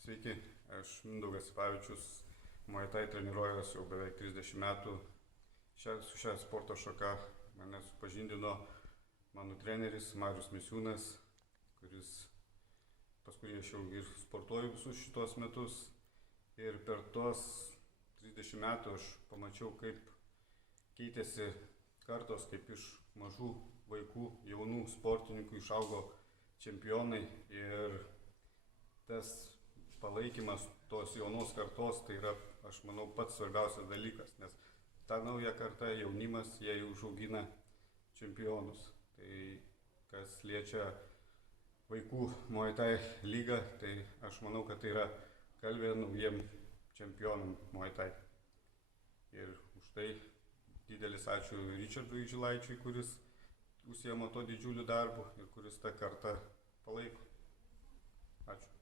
Sveiki, aš Mindaugas Pavičius, Muay Thai treniruojuosi jau beveik 30 metų. Su šią sporto šaka mane supažindino mano treneris Marius Misiūnas, kuris paskui aš jau ir sportuoju visus šitos metus. Ir per tos 30 metų aš pamačiau, kaip keitėsi kartos, kaip iš mažų vaikų, jaunų sportininkų išaugo čempionai. Ir tas palaikymas tos jaunos kartos, tai yra, aš manau, pats svarbiausias dalykas, nes ta nauja karta, jaunimas, jie užaugina čempionus. Tai kas liečia vaikų Muay Thai lygą, tai aš manau, kad tai yra kalvė naujiem čempionam Muay Thai. Ir už tai didelis ačiū Richardui Žilaičiui, kuris užsiema to didžiuliu darbu ir kuris tą kartą palaiko. Ačiū.